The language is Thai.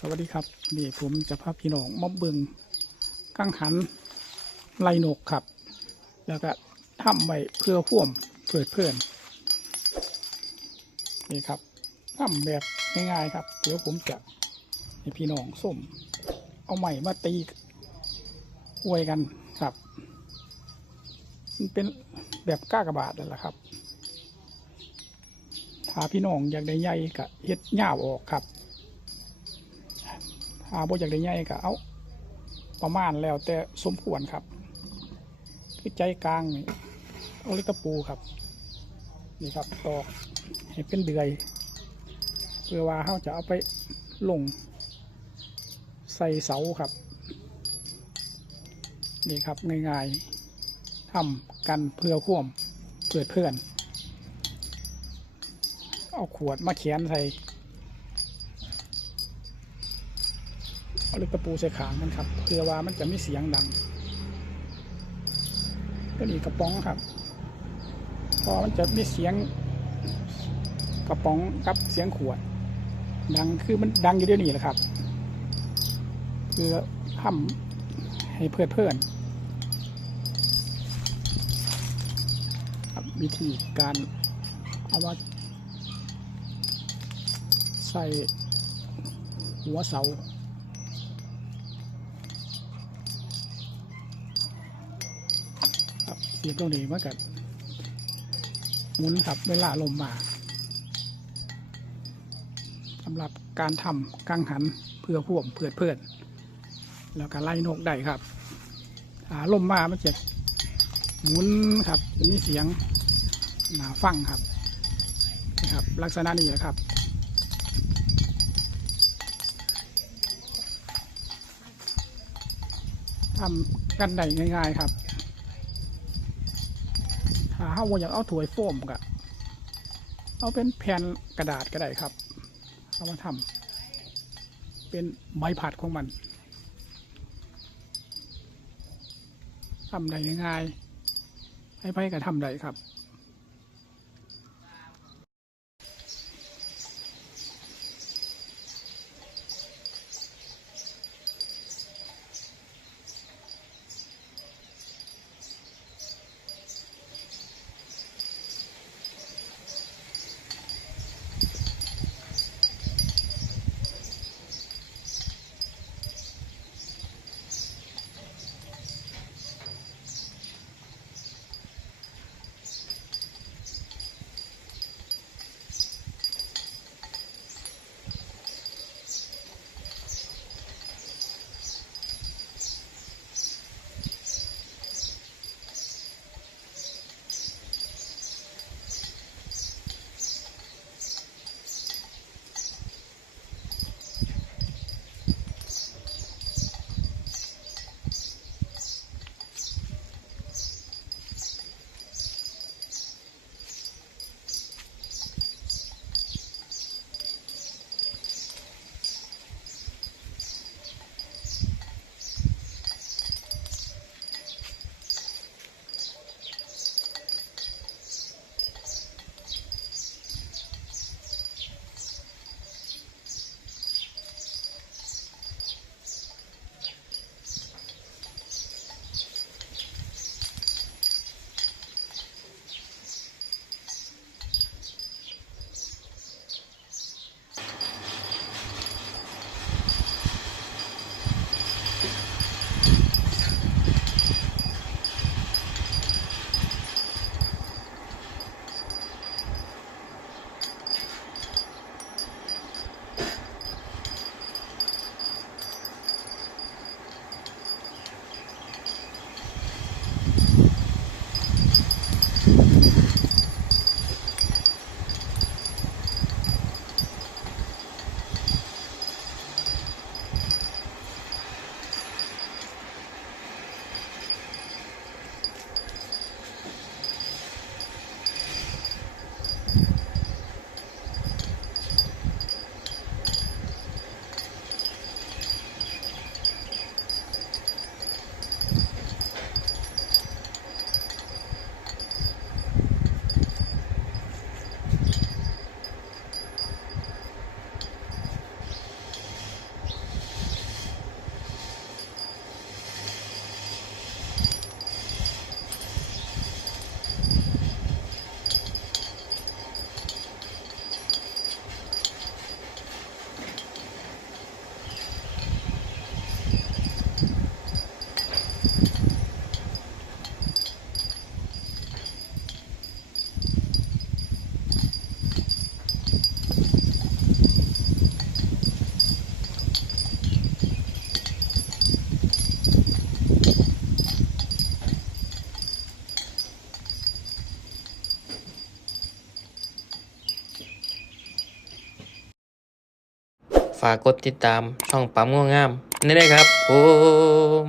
สวัสดีครับ นี่ผมจะพาพี่น้องมาเบิงกังหันไลนกครับ แล้วก็ทำไว้เพื่อพ่วมเพื่อเพื่อนนี่ครับทำแบบง่ายๆครับ เดี๋ยวผมจะให้พี่น้องส้มเอาใหม่มาตีอวยกันครับ มันเป็นแบบก้ากระบาดนั่นแหละครับถ้าพี่น้องอยากได้ใหญ่ก็เฮ็ดหญ้าออกครับ ถ้าบ่อยากได้ใหญ่ก็เอาประมาณแล้วแต่สมควรครับ คือใจกลางนี่เอาเล็กตะปูครับ นี่ครับตอกให้เป็นเดือยเพื่อว่าเขาจะเอาไปลง ใส่เสาครับ นี่ครับง่ายๆทำกันเพื่อข่วมเพื่อเพื่อน เอาขวดมาเขียนใส่ เอาลูกตะปูใส่ขางมันครับเพื่อว่ามันจะไม่เสียงดังก็นี่กระป๋องครับ พอมันจะไมีเสียงกระป๋องกับเสียงขวด ดังคือมันดังอยู่เดี๋ยวนี้แหละครับเพื่อทำให้เพื่อนเพื่อนวิธีการเอามาใส่หัวเสาีบตรงนี้มันก็หมุนครับเวลาลมมาสำหรับการทำกังหันเพื่อพ่วมเพื่อเพื่อนแล้วก็ไล่นกได้ครับถ้าลมมามันจะหมุนครับจะมีเสียงหนาฟังครับนะครับ ลักษณะนี้แหละครับทำกันได้ง่าย ๆ ครับ เฮาวอยากเอาถ้วยโฟมก็เอาเป็นแผ่นกระดาษก็ได้ครับ เอามาทำเป็นใบผัดของมันทำได้ง่ายๆให้ไปก็ทำได้ครับ ฝากกดติดตามช่องปั๊มง่วงงามนี่ได้ครับผม